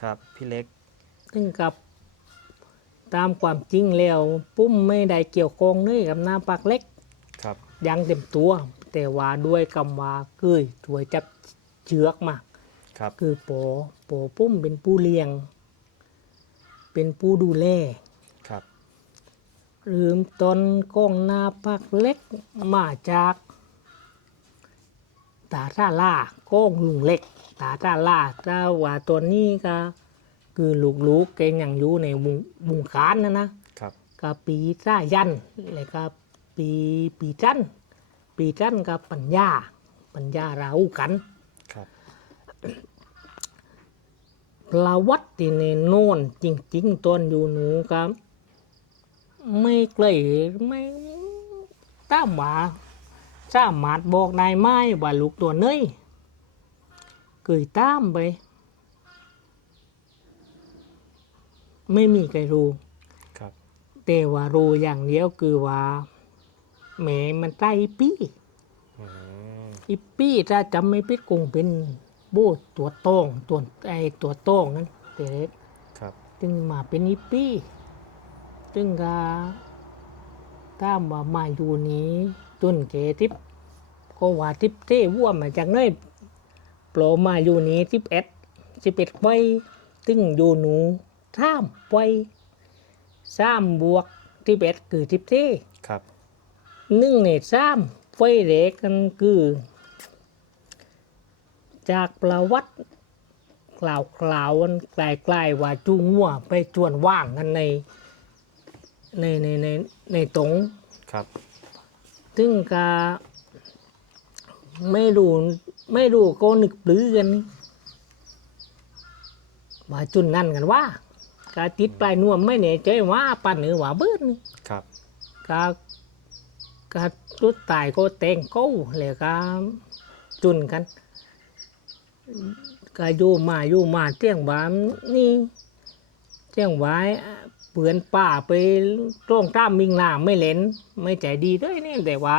ครับพี่เล็ก ซึ่งกับตามความจริงแล้วปุ้มไม่ได้เกี่ยวข้องเลยกับน้ำปากเล็กครับอยังเต็มตัว แต่ว่าด้วยคำว่าเกยถวยจับเชือกมาครับคือปอปอปุ้มเป็นผู้เลี้ยง เป็นผู้ดูแลครับหรือต้นก้องนาปักเล็กมาจากตาท่าล่าก้องลุงเล็ก ตาท่าล่าถ้าว่าตัวนี้ก็ คือลูกๆแกยังอยู่ในวงวงการนะนะครับก็ปีซ่ายันแล้วก็ปีปีจันปีจันกับปัญญา ปัญญาราหูกันครับประวัติที่ในโน่นจริง ๆตอนอยู่หนูครับ ไม่ใกล้ไม่ตามว่าสามารถบอกได้ไหมว่าลูกตัวเนย เคยตามไปไม่มีใครรู้ครับ แต่ว่ารู้อย่างเดียวคือว่าแหมมันใต้อีปี้อืมอีปี้ถ้าจำไม่ผิดคงเป็นโบตัวโต้งตัวไอตัวโต้งนั้นแต่เล็กครับจึงมาเป็นอีปี้จึงก็ตามว่ามาอยู่นี้ต้นเกทิปก็ว่าทิปเท่วัวมาจากไหน โปรมาอยู่นี้ทิปเอ็ดสิบเอ็ดไว้ตึงอยู่หนูท่ามไว้สามบวกทิปเอ็ดคือทิปเท่ครับหนึ่งในสามไฟเด็กกันคือ จากประวัติกล่าวกล่าวกันกลายกลายๆว่าจูงหัวไปจวนว่างกันใน ในในในในตรงครับ ซึ่งกาไม่รู้ ไม่รู้ก็นึกปลือกันนี่ว่าจุนนั่นกันว่ากาติดปลายนวมไม่แน่ใจว่าปันหรือว่าเบิ้นี่ครับก็ก็รุดตายก็แต่งเขาแล้วก็จุนกันก็อยู่มาอยู่มาเที่ยงบานนี่เที่ยงหวายเปือนป่าไปร่องร่ามมิงนาไม่เล่น ไม่ใจดีด้วยนี่แต่ว่า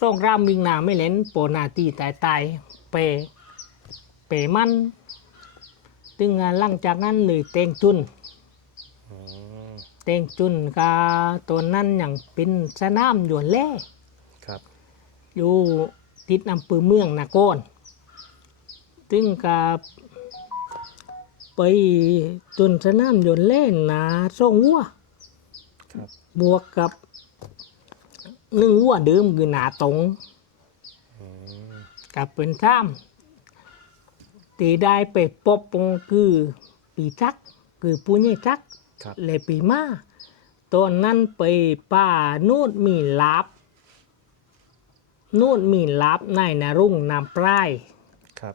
ร่องร่ามมิงนาไม่เล่นโปนาตีตายตายเปเปมันตึงงานหลังจากนั้นเลยแต่งจุนอืมเต็งจุนกาตัวนั้นอย่างเป็นสนามหยวนแล่ครับ อยู่ติดอำเภอเมืองนาโกอนซึ่งกาไปจนสนามหยวนแล่หนาส่องวัวครับบวกกับ หนึ่งวัวเดิมคือหนาตรงอืมกับเป็นซ้ำตีได้ไปปบงคือปีทัก คือผู้ใหญ่ทักครับเลยปีมาตอนนั้นไปป่านูดมีลาบนูดมีลาบในนารุ่งน้ำปลายครับ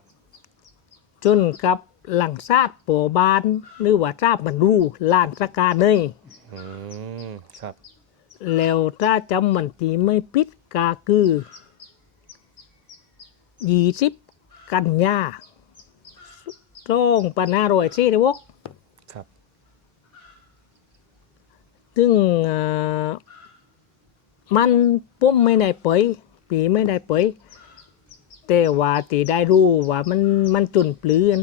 จนกับหลังซาดโปบานหรือว่าซาบบรรดูลานสกาเนยอืมครับ แล้วถ้าจำมันตีไม่ปิดกาคือยี่สิบกันยาต้องปัญหารอยซี่เดวกครับ ซึ่งเอ่อมันปุ้มไม่ได้เปยปีไม่ได้เปยแต่ว่าตีได้รู้ว่ามันมันจุนเปลือน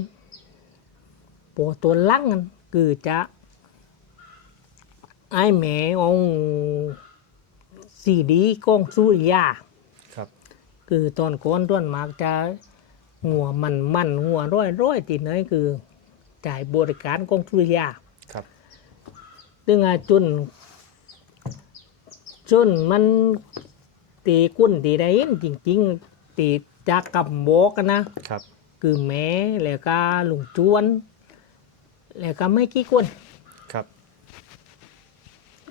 ปวตัวลังนั่นคือจะ ไอ้แม่องสีดีกองสุริยาครับ คือตอนก้อนต้นมากจะหัวมันมันหัวร้อยร้อยติดเนยคือจ่ายบริการกองสุริยาครับซึ่งอาจุนจุนมันตีกุ้นตีได้เห็นจริง ๆ ตีจากกับโบกนะครับคือแม่แล้วก็ลุงจวน แล้วก็ไม่กี่คนครับ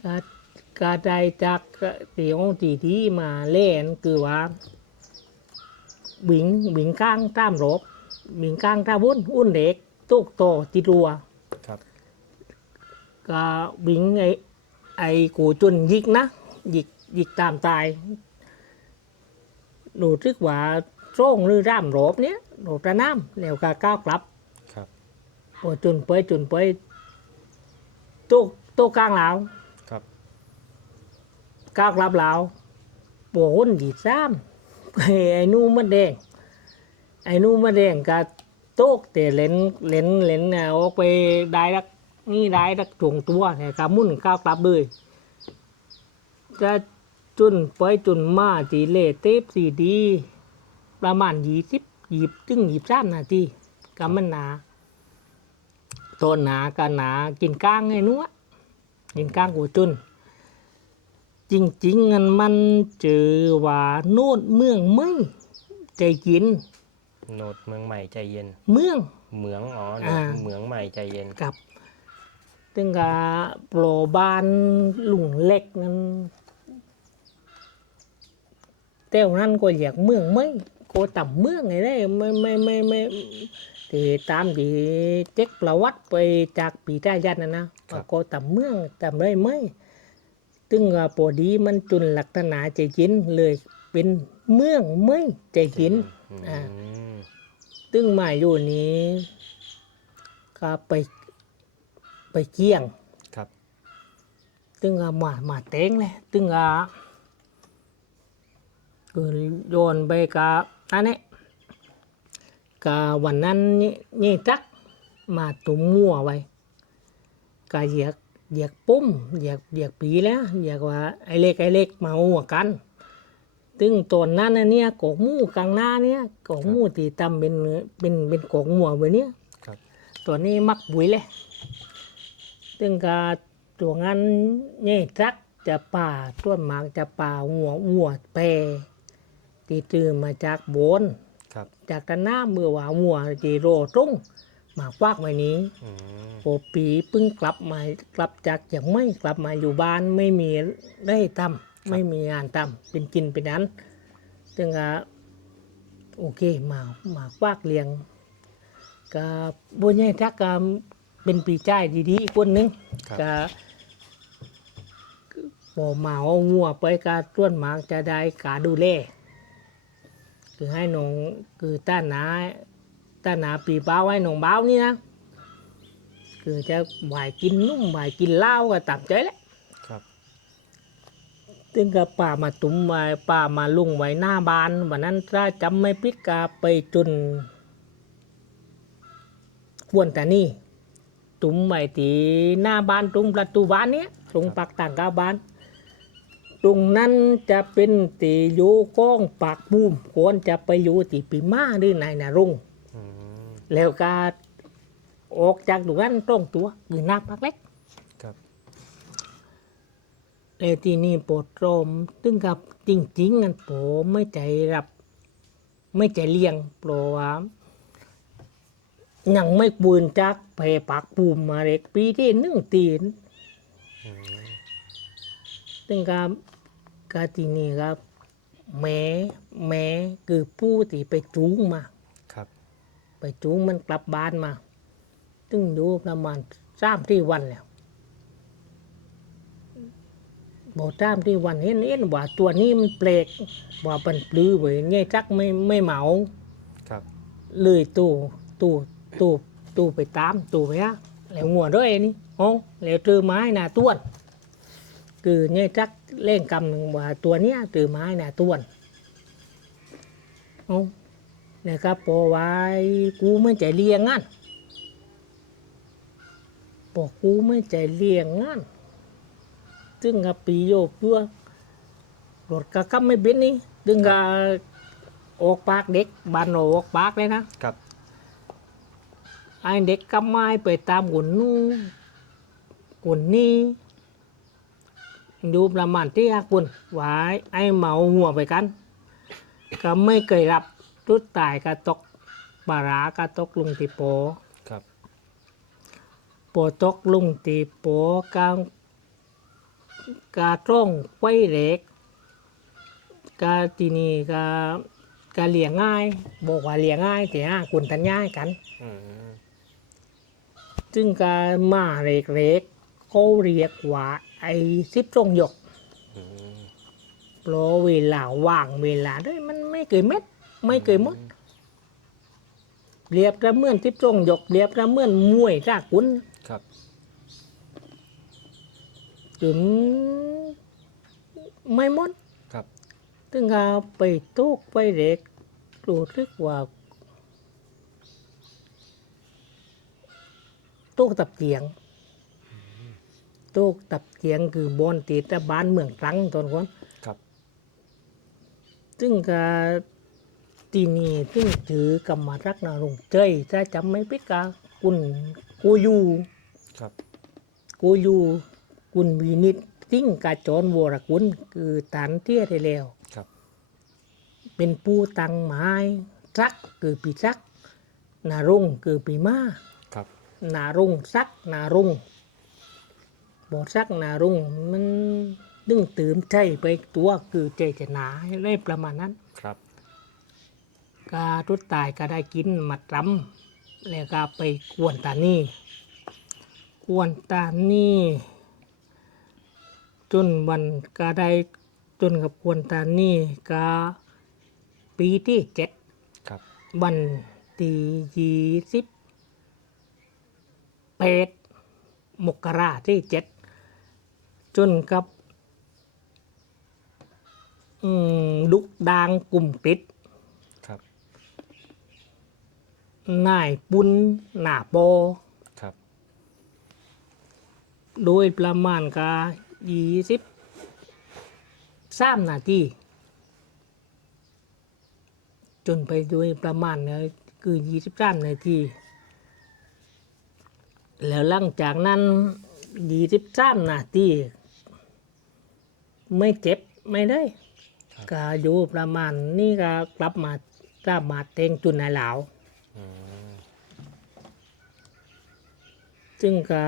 ก็ก็ได้จากตีของตีที่มาเล่นคือว่าบิงบิงก้างตามรบบิงก้างตาบุญอุ่นเด็กตุกโตติรัวครับก็บิงไอไอกูจุนยิกนะยิกยิกตามตายหนูทึกว่าโร่งหรือร่ามโรบเนี้ยโรบระน้ำแล้วก็ก้าวกลับ ครับพอจุนไปจุนไปตุกตุกกลางเหลาครับ ก้าวกลับเหลาปวหุ่นดีซ้ำไอ้ไอ้นู่มันแดง ไอ้นู่มันแดงก็โต๊กแต่เล่นเล่นเล่นเนี่ยออกไปได้รักนี่ได้รักจวงตัวแต่กามุ่นก้าวกลับเลยจะจุนไปจุนมาจีเล่เทปสีดี ประมาณยี่สิบยี่ถึงยี่สามนาทีกำมันหนาตัวหนากันหนากินก้างไงนัวกินก้างหัวจุน จริงๆงันมันเจอว่าโนดเมืองไม่ใจกินโนดเมืองใหม่ใจเย็น เมือง เหมืองอ๋อโนอ่าดเหมืองใหม่ใจเย็น กับตึงกาโปรบานหลุงเล็กนั้นเต้วนั้นก็อยากเมืองไม่ก็ต่ำเมืองไงได้ไม่ไม่ไม่ไม่ที่ตามที่เจ๊กประวัติไปจากปีได้ยันนะนะว่าก็ต่ำเมืองต่ำได้ไหม ตึงว่าพอดีมันจุนลักษณะใจกินเลยเป็นเมืองไม่ใจกินอ่าอืมตึงมาอยู่นี้ ก็ไปไปเกี่ยงครับตึงอามามาเต็งเลยตึงอาคือโยนไปกับอันนี้กาวันนั้นนี่นี่จักมาตุ้มมั่วไว้กาเหยียก เหยียกปุ้มเหยียกเหยียกปีแล้วเหยียกว่าไอ้เล็กไอ้เล็กมาหัวกันตึงตอนนั้นน่ะเนี่ยกอกหมู่กลางหน้าเนี่ยกอกหมู่ที่ทำเป็นเป็นเป็นกอกหมัวไว้เนี่ยครับตัวนี้มักบุยเลยตึงกาตัวงั้นเนี่ยจักจะป่าต้นหมากจะป่าหัวหัวแปรที่ตื่นมาจากโบนครับจากตะหน้าเมื่อว่าหัวจีโรตรง หมากควักไว้นี้อืมโอปีเพิ่งกลับมากลับจากอย่างไม่กลับมาอยู่บ้านไม่มีได้ทำไม่มีงานทำเป็นกินเป็นนั้นจึงก็โอเคมามาควักเลี้ยงก็บุญใหญ่ทักก็เป็นปีใจายดีๆอีกคนหนึงครับก็พอมาเอางัวไปกาต้วนหมากจะได้กาดูแลคือให้น้องคือต้านหนา ต้านหนาปีเบ้าให้น้องเบ้านี่นะคือจะหวายกินนุ่มหวายกินเหล้าก็ตามใจแหละครับตึงกับป่ามาตุ้มไว้ป่ามาลุงไว้หน้าบ้านวันนั้นถ้าจำไม่พิดกาไปจน ควรแต่นี่ตุ้มไว้ที่หน้าบ้านตรงประตูบ้านเนี้ยตรงปากต่างกาบ้าน ตรงนั้นจะเป็นตีอยู่ก้องปากบูมควรจะไปอยู่ตีปีมาหรือในนารุงอืม แล้วก็ออกจากตรงนั้นตรงตัวคือหน้าพักเล็กครับแล้วทีนี้ปวดโรมตึงกับจริงๆนั่นโปไม่ใจรับ ไม่ใจเลี้ยงเพราะว่ายังไม่ปืนจากเพปากปูมมาเล็กปีที่หนึ่งตีนอืมตึงกับกาทีนี้ครับแม่แม่คือผู้ที่ไปจูงมาครับ ไปจูงมันกลับบ้านมาตึงอยู่ประมาณสามที่วันแล้วบอกสามที่วันเห็นเห็นว่าตัวนี้มันเปลกว่าเป็นปลื้อไว้เนี่ยจักไม่ไม่เหมาครับ เลยตู้ตู้ตู้ตู้ไปตามตู้ไปฮะแล้วงัวด้วยนี่โอ้แล้วตือไม้หนาต้วน คือเนี่ยจักเล่งกำหนึ่งว่าตัวเนี้ยตือไม้หนาต้วนโอ้เนี่ยครับพอไว้กูไม่ใจเลี้ยงงั้นบอกกูไม่ใจเลี้ยงงั้นซึ่งกับปีโยกตัวรถกระกับไม่เป็นนี่ดึงกับออกปากเด็กบานออกปากเลยนะครับไอ้เด็กกำไม้ไปตามกุนนู้นกุนนี้ดูประมาณที่อากุนไว้ไอ้เมาหัวไปกัน ก็ไม่เคยรับ รุดตายกระตกปลารากระตกลุงติโปครับ โปตกลุงติโปกางกาตรงไว้เล็กกาทีนี้กากาเลี้ยงง่าย บอกว่าเลี้ยงง่ายแต่ห้าคุณทันย่ายกันอืมซึ่งการมาเล็กๆเขาเรียกว่าไอ้ซิปทรงหยกอืมเพราะเวลาว่างเวลาด้วยมันไม่เคยเม็ด ไม่เคยหมดเรียบระเหมื่อนซิปทรงหยกเรียบระเหมื่อนมวยรากกุนครับ ถึงไม่หมดครับ ถึงเอาไปตุกไปเล็กรู้สึกว่าโต๊ะตับเจียงโต๊ะตับเจียงคือบอนติดแต่บ้านเมืองตรังตอนก่อนครับ ซึ่งก็ ที่นี่ซึ่งถือกรรมรักนาลงเจยถ้าจำไม่ผิดกาคุณกูยูครับกูยูคุณวินิตซึ่งกาจรวรกุลคือตานเตี้ยได้แล้วครับ เป็นผู้ตังไม้ซักคือปีซัก นารุ่งคือปีมาครับ นารุ่งซักนารุ่งบอซักนารุ่งมันดึงตื่นใจไปตัวคือใจจะหนาได้ประมาณนั้นครับ กาทุดตายก็ได้กินมัดรำแล้วก็ไปกวนตานี่กวนตานี่จนวันก็ได้จนกับกวนตานี่ก็ปีที่เจ็ดครับวันที่ยี่สิบแปดมกราที่เจ็ดจนกับอืมดุกดางกลุ่มติด ครับ นายปุนหนาโปครับ โดยประมาณกายี่สิบสามนาทีจนไปโดยประมาณเนี่ยคือยี่สิบสามนาทีแล้วหลังจากนั้นยี่สิบสามนาทีไม่เจ็บไม่ได้ก็อยู่ประมาณนี่ก็กลับมาสามาเตงจุนนายหลาว ซึ่งก็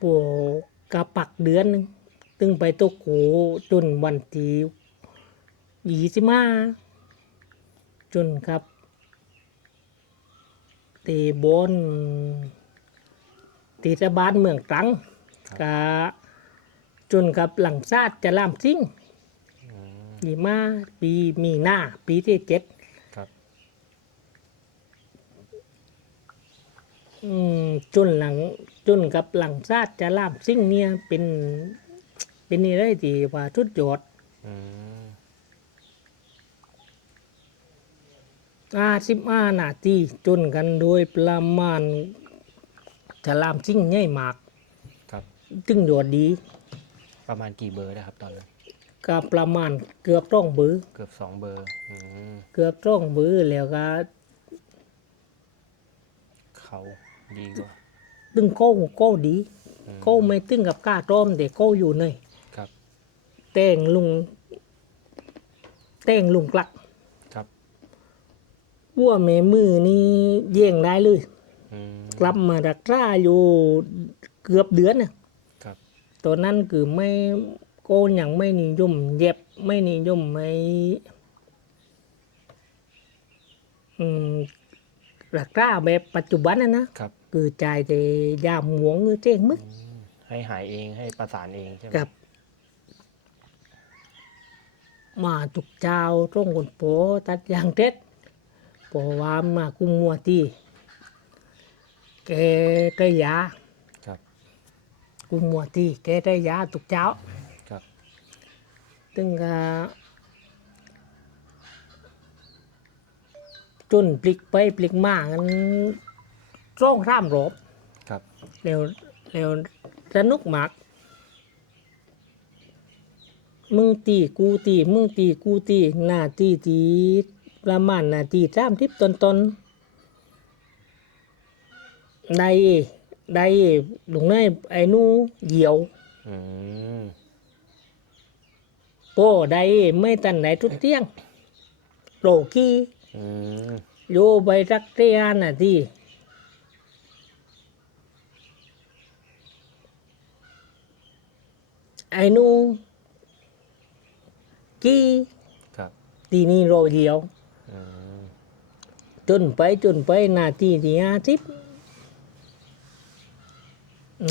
ปวกระปักเดือนหนึงตึงไปตกโขจนวันที่ยี่สิบห้าจนครับ เตบนตีตะบานเมืองตรังกะจนกับหลังชาติจะล่ามซิ่ง อืมยี่มาปีมีหน้า ปีที่เจ็ดครับ อืมจนหลังจนกับหลังชาติจะล่ามซิ่งเนี่ยเป็น เป็นนี่ได้ที่ว่าชุดยอดอืมอาสิบห้านาทีจนกันโดยประมาณจะล่ามซิ่งใหญ่มาก ครับจึงยอดดี ประมาณกี่เบอร์นะครับตอนนั้น ก็ประมาณเกือบต้องเบือ เกือบสองเบอร์อืมเกือบต้องเบือแล้วก็เขาดีกว่า ตึงโก้โก้ดีอืม โก้ไม่ตึงกับกล้าต้อมแต่โก้อยู่ในครับ แต่งลุงแต่งลุงกลักครับ วัวแม่มือนี่เยี่ยงได้เลย อืม กลับมารักษาอยู่เกือบเดือนน่ะครับ ตอนนั้นคือไม่ โกนอย่างไม่นิยม เย็บไม่นิยมไม่อืมรักษาแบบปัจจุบันนะนะครับ คือจ่ายแต่ยาหมวงหรือเจ้งมึกอืมให้หายเองให้ประสานเองใช่ไหมกับมาจุกเจ้าต้องคนโปตัดยางเท็ดเพราะว่ามาคุมมัวตีแกได้ยาครับกุมมัวตีแกได้ยาทุกเจ้าครับ ตึงก็จนปลิกไปปลิกมากันร้องร่ามรบครับเร็วเร็วสนุกมาก มึงตีกูตี มึงตีกูตีหน้าตีตีประมาณหน้าตีสามทิพตนตนได้ได้หลวงนายไอ้นูเหยี่ยว อืม โป้ได้ไม่ตันไหนทุกเที่ยงโรกี้อืมโยไปรักเทียนาทีไอ้หนูกี้ครับทีนี้โรเดียว อืมจนไปจนไปนาทีที่ห้าสิบ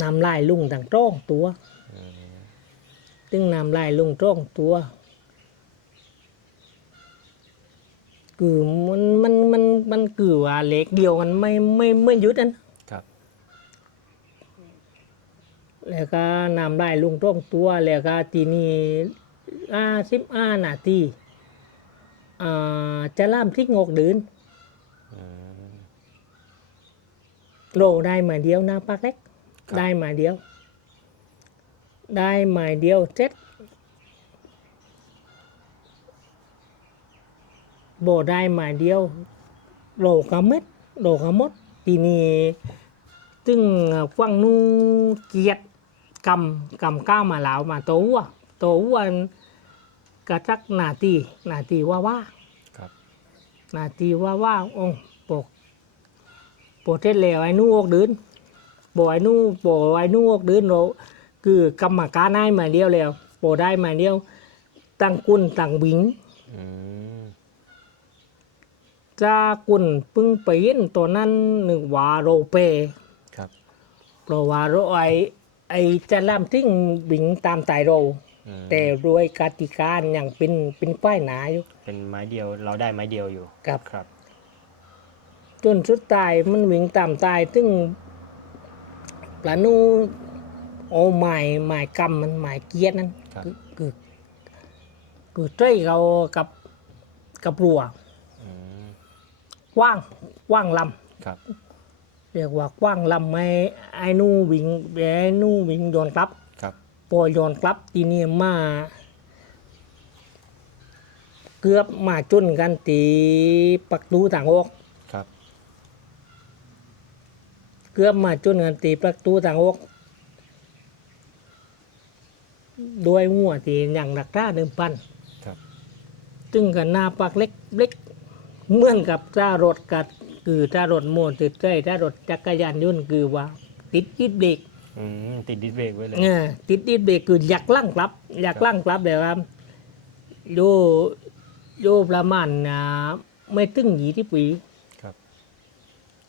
นำลายลุงต่างจ้องตัวอืม ตึงนำลายลงตรองตัวกือมันมันมันมันกือว่าเล็กเดียวกันไม่ไม่ไม่ยุดอันครับ แล้วก็นำลายลงตรองตัว แล้วก็ทีนี้อาซิบอานาทีอ่าจะล่ามทิกงอกเดินโลได้มาเดียวนาปากเล็ก ได้มาเดียว ได้มาเดียวเสร็จโบได้มาเดียวโลกะเม็ดโลกะมดทีนี้ตึงฟังนูเกียดกำกำก้าวมาแล้วมาโตวัวโตวัวกระจักหนาทีหนาทีว่าว่าครับหนาทีว่าว่าองค์ปกโปรเทศเลวไอ้นู่ออกเดินบ่ไอ้นู่บ่ไอ้นู่ออกเดินเรา คือกรรมการได้มาเดียวแล้วโปรได้มาเดียวตั้งกุนตั้งบิงอืมจ้ากุนปึ้งไปเห็นตัวนั้นนึกว่าโรเปครับเพราะว่าโรไอไอจะล่ำทิ้งบิงตามตายโรอืมแต่รวยกติกาอย่างเป็นเป็นป้ายหนาอยู่ เป็นไม้เดียวเราได้ไม้เดียวอยู่กับครับ จนสุดตายมันวิ่งตามตายซึ่งปลานู เอาไม้ไม้กำมันไม้เกียดนั้นครับ คือคือคือใจเขากับกับรัวอืมกว้างกว้างลครับำเรียกว่ากว้างลำไม่ไอ้นู่วิ่งไอ้นู่วิ่งโยนกลับ ครับพอโยนกลับทีนี้มา เกือบมาจนกันตีปักตูต่างออก ครับเกือบมาจนกันตีประตูทางออก ด้วยหัวที่อย่างดักท่าเดิมพันครับ ซึ่งกันหน้าปากเล็กเล็กเหมือนกับถ้ารถกัดคือถ้ารถโมอเตอร์ไซค์ถ้ารถจักรยานยนต์คือว่า ติดดิดเบรกอืมติดดิสเบรกไว้เลยเออติดดิดเบรกคืออยากลั่งกลับ อยากลั่งกลับเดี๋ยวครับโยโยประมาณอ่าไม่ตึงหยีที่ปีครับ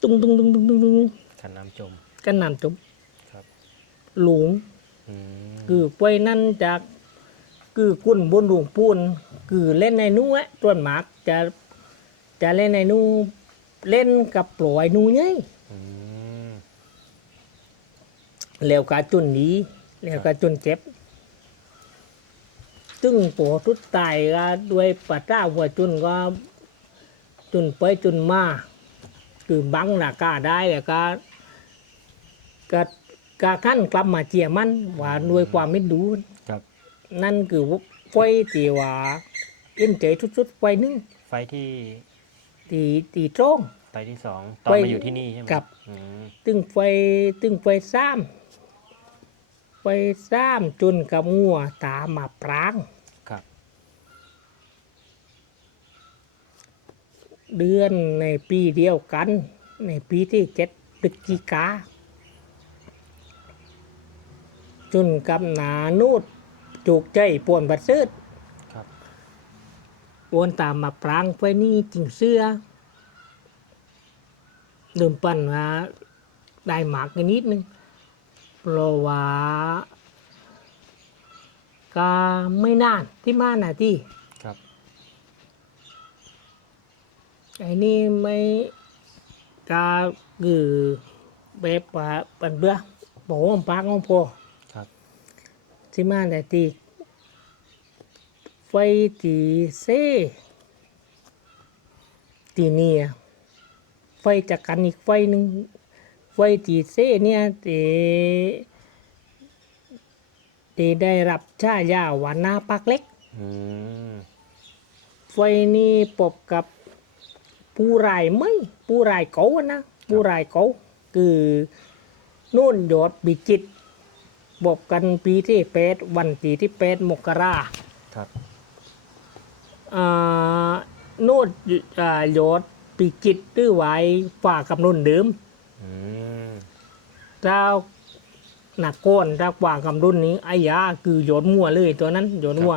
ตุ้งตุ้งตุ้งตุ้งตุ้งตุ้งขันน้ำจมกันนำจมครับหลง อืมคือไปนั่นจากคือกุนบนหลวงปูนคือเล่นในนู้นส่วนมากจะจะเล่นในนู้นเล่นกับปล่อยนู้นไงอืมแล้วกาจุนดีแล้วกาจุนเจ็บซึ่งปัวทุดตายก็ด้วยปัตตาหัวจุนก็จุนไปจุนมาคือบังหน้ากาได้แล้วก็ก็ กาขั้นกลับมาเจียมันว่าด้วยความไม่ดูครับ นั่นคือไฟที่ว่าเอ็นใจสุดๆไฟหนึงไฟที่ตีตีตรงไฟที่สองตอนไฟมาอยู่ที่นี่ใช่ไหมครับอืมตึงไฟตึงไฟซ้ำไฟซ้ำจนกับงัวตามมาปรางครับ เดือนในปีเดียวกัน ในปีที่เจ็ดพฤศจิกา จนกับหนานูดจูกใจป่วนบัดซื้อครับ วนตามมาปรางไฟนี่จริงเสื้อเดิมปันว่าได้หมากกันนิดนึงเพราะว่าก็ไม่นานที่มาหนาที่ครับไอ้นี่ไม่กาคือแบบว่าปันเบื่อบอกว่าปากของพอ ครับที่มาหนาที่ไฟตีเซ่ตีเนี่ยไฟจากกันอีกไฟหนึ่งไฟตีเซ่เนี่ยเตเตได้รับชายาว่าหน้าปักเล็กอืมไฟนี่ปบกับผู้รายไม่ผู้รายเก่าอะนะผู้รายเก่าคือนู่นยอดบิจิตร บอกกันปีที่แปดวันที่ที่แปดมกราครับอ่าโน่นอ่ายอดปีจิตรหรือไว้ฝ่ากำนนเดิมอืมเจ้าหนักก้อนถ้าฝ่ากำนุ่นนี้ไอ้ยาคือโยนมั่วเลยตัวนั้นโยนมั่ว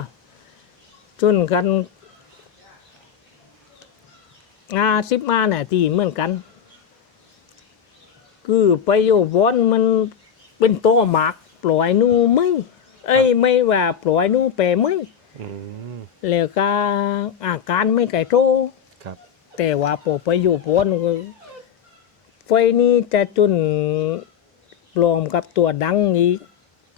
จนกันงาสิบมาน่ะตีเหมือนกัน คือไปโยบอนมันเป็นโตหมาก ปล่อยหนูไม่เอ้ยไม่ว่าปล่อยหนูแปรไม่อืมแล้วก็อาการไม่ไก่โตครับ แต่ว่าพอไปอยู่บอนก็ไฟนี้จะจนปลอมกับตัวดังอีก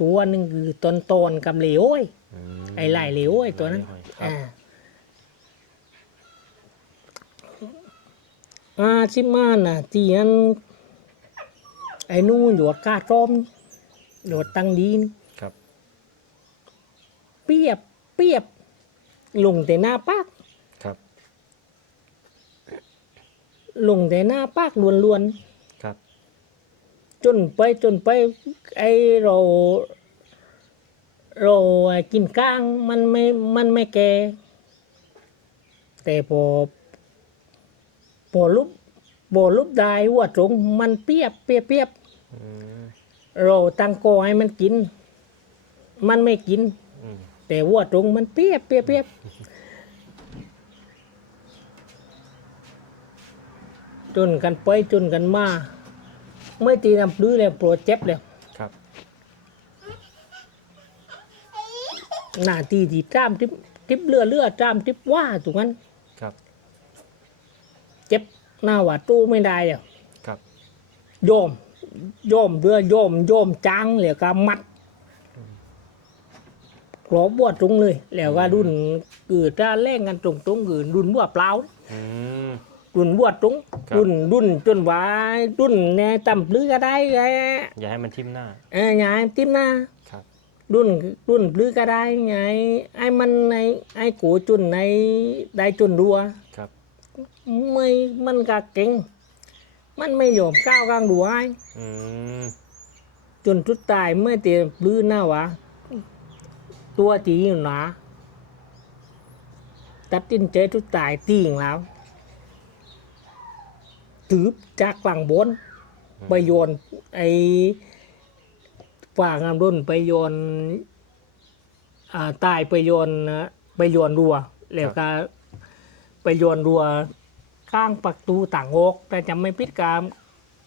ตัวหนึ่งคือตอนตอนๆกับเหลวไอ้อืม ไอ้ลายเหลวไอ้ตัวนั้นครับ อ่าอาชิมาน่ะที่อันไอ้นู่นหยดกาต้มห ยดตังดีนครับ เปียบเปียบ ลงแต่หน้าปากครับ ลงแต่หน้าปากล้วนครับๆจนไปจนไป ไอ้เราเรากินก้างมันไม่มันไม่แก่แต่พอพอลุบพอลุบได้ว่าตรงมันเปียบเปียบเปียบอืม เราตั้งโกอให้มันกิน มันไม่กินอืมแต่ว่าตรงมันเปียบเปียบเปียบจนกันไปจนกันมาไม่ตีน้ำปลื้อเลยโปรดเจ็บเลยครับ หน้าที่ที่จ้ามทิปทิปเลือเลือจ้ามทิปว่าตรงนั้นครับ เจ็บหน้าว่าตู้ไม่ได้อะครับ โยม โยมเรือโยมโยมจังแล้วก็มัดกรอบบวชตรงเลย แล้วก็รุ่นกือจ้าแล่งกันตรงตรงๆกือรุ่นบวชเปล่าอืม รุ่นบวชตรงครับ รุ่นรุ่นจนว่ารุ่นแน่ต่ำปลื้อก็ได้ไงอย่าให้มันทิ่มหน้า เออไงติ้มหน้าครับ รุ่นรุ่นปลื้อก็ได้ไงไอ้มันในไอ้กูจุนในได้จุนรัว ครับ ไม่มันก็เก่ง มันไม่ยอมก้าวกลางดัวไอ้อืมจนทุดตายเมื่อเตียปลื้อหน้าวะ ตัวจีอยู่หนาตัดสินใจทุดตายตีงแล้วถือจากฝั่งบนไปโยนไอ้ฝ่างามรุ่นไปโยนอ่าตายไปโยนนะไปโยนรัวแล้วก็ไปโยนรัว ข้างประตูต่างโอกแต่จำไม่พิดกาม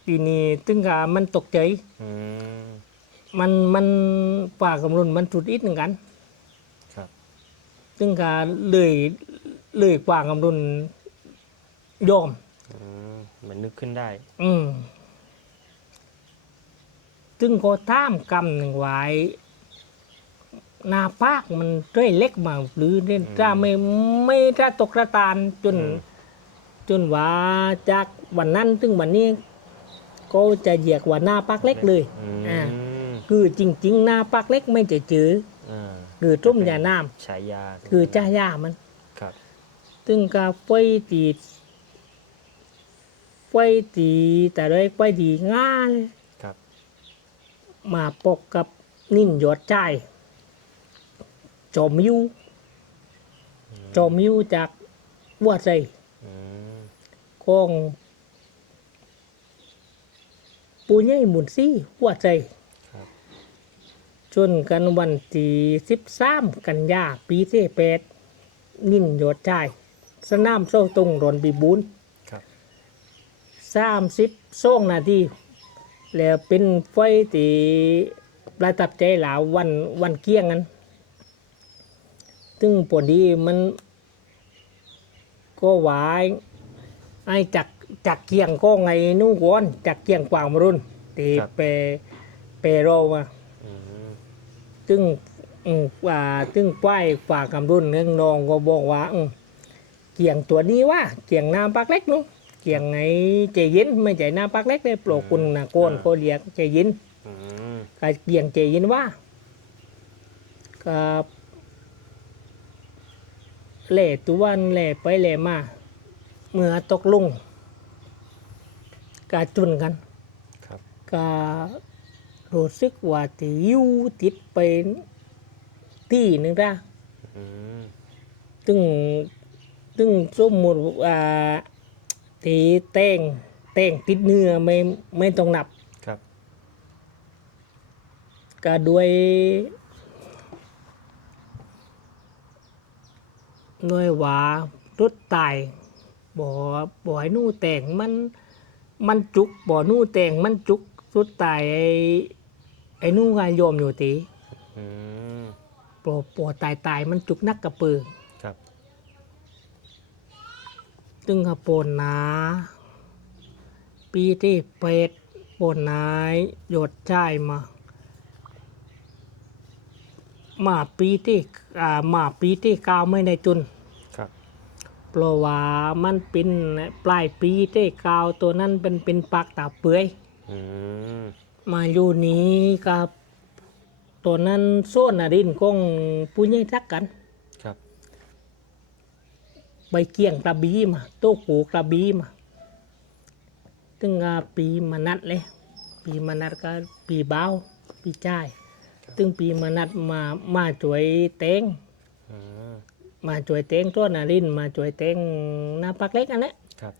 ทีนี้ตึงกามันตกใจอืมมันมันฝ่ากำลุนมันสุดอิดหนึ่งกัน ครับ ตึงกาเลยเลยฝ่ากำลุนยอม อืมมันนึกขึ้นได้ อืมตึงก็ท่ามกำหนึ่งไว้หนาปากมันด้วยเล็กมาหรือเนี่ยถ้าไม่ไม่ถ้าตกกระตานจนอืม จนว่าจากวันนั้นถึงวันนี้ ก็จะเหยียกว่าหน้าปากเล็กเลยอืมอ่าคือจริง ๆ หน้าปากเล็กไม่จะจืออ่าคือต้มยาน้ฉายาำคือจ้าย่ามันครับตึงกาไฟตีไฟตีแต่ได้ไฟตีง่ายครับ มาปกกับนิ่นหยอดใจจอมยูจอมยูจากวัวใจอืม ของ ปูใหญ่หมุนซี่วัวใจครับจนกันวันที่สิบสามกันยาปีที่แปดนิ่นหยอดใจสนามโซ่ตรงรอนบีบุญครับสามสิบสองนาทีแล้วเป็นไฟที่ประทับใจหลาววันวันเกี้ยงนั้น ซึ่งพอดีมัน ก็หวาย ไอ้จักจักเกียงก็ไงนู่นก่อนจักเกียงกวางมรุ่นตีครับ เปเปโรมาอืมตึงอืมว่าตึงป้ายฝากกำรุ่นเรื่องน้องก็บอกว่าอืมเกียงตัวนี้ว่าเกียงน้ำปากเล็กนู้นเกียงไงเจยินไม่ใช่น้ำปากเล็กเลยโปรดคุณนะโกนก็เรียกเจยินอืมก็เกียงเจยินว่าก็เล่ตัววันเล่ไปเล่มา เมื่อตกลุงก็จุนกันครับก็รู้สึกว่าที่อยู่ติดไปที่หนึ่งละอืมตึงตึงสมมติว่าที่แต่งแต่งติดเนื้อไม่ไม่ต้องนับ ครับ ก็ด้วยด้วยว่ารถตาย บ่บ่ให้หนู่แต่งมันมันจุกบ่หนู่แต่งมันจุกสุดตายไอ้ไอ้หนู่งานโยมอยู่ตีอืมปวปวตายตายมันจุกนักกระปือครับ ตึงกระโปนหนา ปีที่เป็ดโปนนายหยดใจายมา มาปีที่อ่ามาปีที่เก้าไม่ได้จุนครับ เพราะว่ามันเป็นปลายปีที่เก้าตัวนั้นเป็นเป็นปากตาเปื่อยออืมมาอยู่นี้กับ ตัวนั้นโซนนารินกงผู้ใหญ่ทักกัน ครับ ใบเกี่ยงกระบีมาโต๊ะกูกระบีมาตึงอาปีมานัดเลย ปีมานัดก็ปีเบาปีจ่ายตึงปีมานัดมามาช่วยเต็งอืม มาช่วยเต็งตัวนาริน มาช่วยเต็งหน้าปักเล็กอันนี้ครับ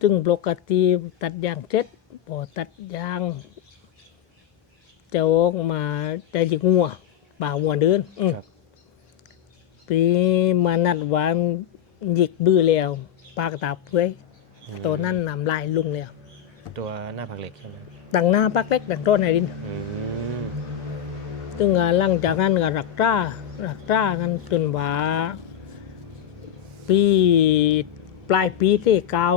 ตึงปกติตัดยางเจ็ดพอตัดยางจะออกมาจะยิงงัวป่าวัวเดินอืมครับปีมานัดวานหยิกบื้อแล้วปากตาเพื่อยอืมตัวนั้นนำลายลุงแล้วตัวหน้าผักเหล็กใช่ไหมดังหน้าปักเล็กดังต้นไอ้ดินอืม ซึ่งอ่าหลังจากนั้นก็รักจ้ารักจ้ากันจนว่าปีปลายปีที่เก้า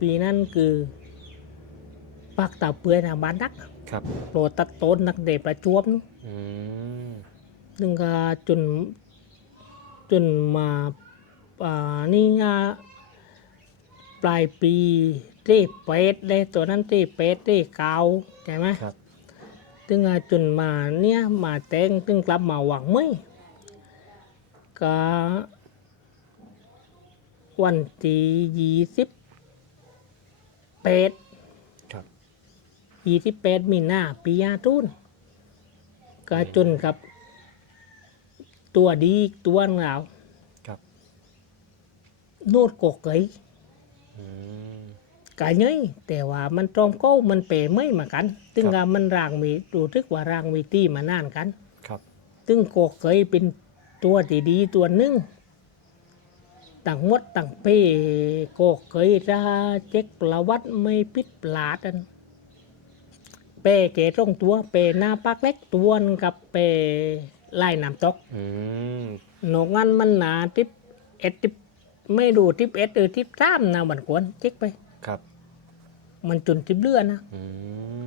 ปีนั้นคือปากตาเปื่อยนะบ้านนักครับโปรดตัดต้นนักเดชประจวบนู้นอืมซึ่งก็จนจนมาอ่านี่อ่าปลายปีที่เป็ดได้ตัวนั้นที่เป็ดที่เกาใช่ไหมครับ ซึ่งอ่าจนมาเนี่ยมาแต่งซึ่งกลับมาหวังไม่ก็วันที่ยี่สิบแปดครับยี่สิบแปดมีนาปียาทุนก็จนกับ ตัวดีอีกตัวหนึงแล้วครับ โนดกกเกยอืม กะเนยแต่ว่ามันตรอมเก้ามันเปรไม่มากันซึ่งครับอะมันร่างมีดูทึกว่าร่างมีตีมานานกัน ครับซึ่งกกเกยเป็นตัวที่ดีตัวหนึ่งต่างหมดต่างเป้กกเกยราเจ็กประวัติไม่พิษปลาดอันเป้เจตรงตัวเป้หน้าปักเล็กตัวนึงกับเป้ไล่น้ำตกอืมนกงั้นมันหนาทิปเอ็ดทิปไม่ดูทิปเอ็ดหรือทิปสามนะมันควรเช็คไปครับ มันจนทิปเลือนะอื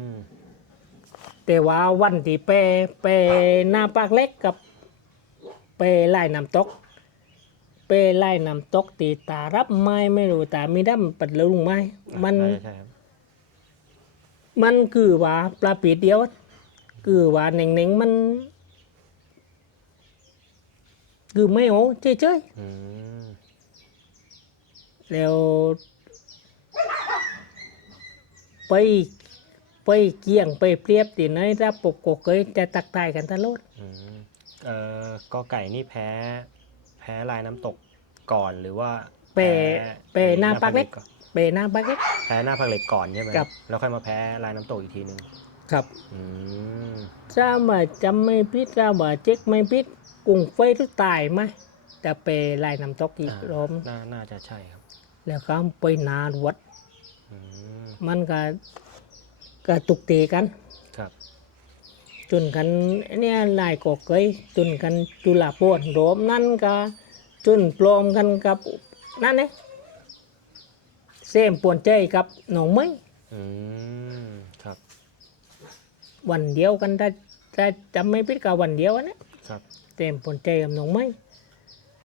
มแต่ว่าวันที่เปเปหน้าปากเล็กกับเปไล่น้ำตกเปไล่น้ำตกตีตารับไม้ไม่รู้ตามีดำปัดลุงไม้มัน ใช่ใช่ครับมันคือว่าปลาปีเดียว คือว่าเน่งๆมัน คือไม่โอ้เฉยๆอืมแล้ว ไปไปเกี่ยงไปเปรียบตีไหนรับปกกกเคยจะตักตายกันตลอดอืมเอ่อกอไก่นี่แพ้ แพ้ลายน้ำตกก่อนหรือว่าเปแพ้เปหน้าปักเล็กอนเปหน้าปักเล็ก แพ้หน้าผักเหล็กก่อนใช่ไหมครับ แล้วค่อยมาแพ้ลายน้ำตกอีกทีหนึ่งครับอืมถ้ามาจำไม่พิษถ้ามาเจ๊กไม่พิษกุ้งไฟทุกตายไหมแต่เปลายน้ำตกอีกอ่ารอบน่าน่าจะใช่ครับ แล้วก็ไปนาดวัดอื มมันก็ก็ตุกตีกัน ครับ จนกันเนี่ยลายกอกเคยจนกันจุลาโพนโรมนั่นก็จนปลอมกันกับนั่นเนี่ยเส้มปวนใจกับหนองไม้อืมครับ วันเดียวกันถ้าถ้าจำไม่ผิดก็วันเดียวอันเนี้ยครับ เส้มปวนใจกับหนองไม้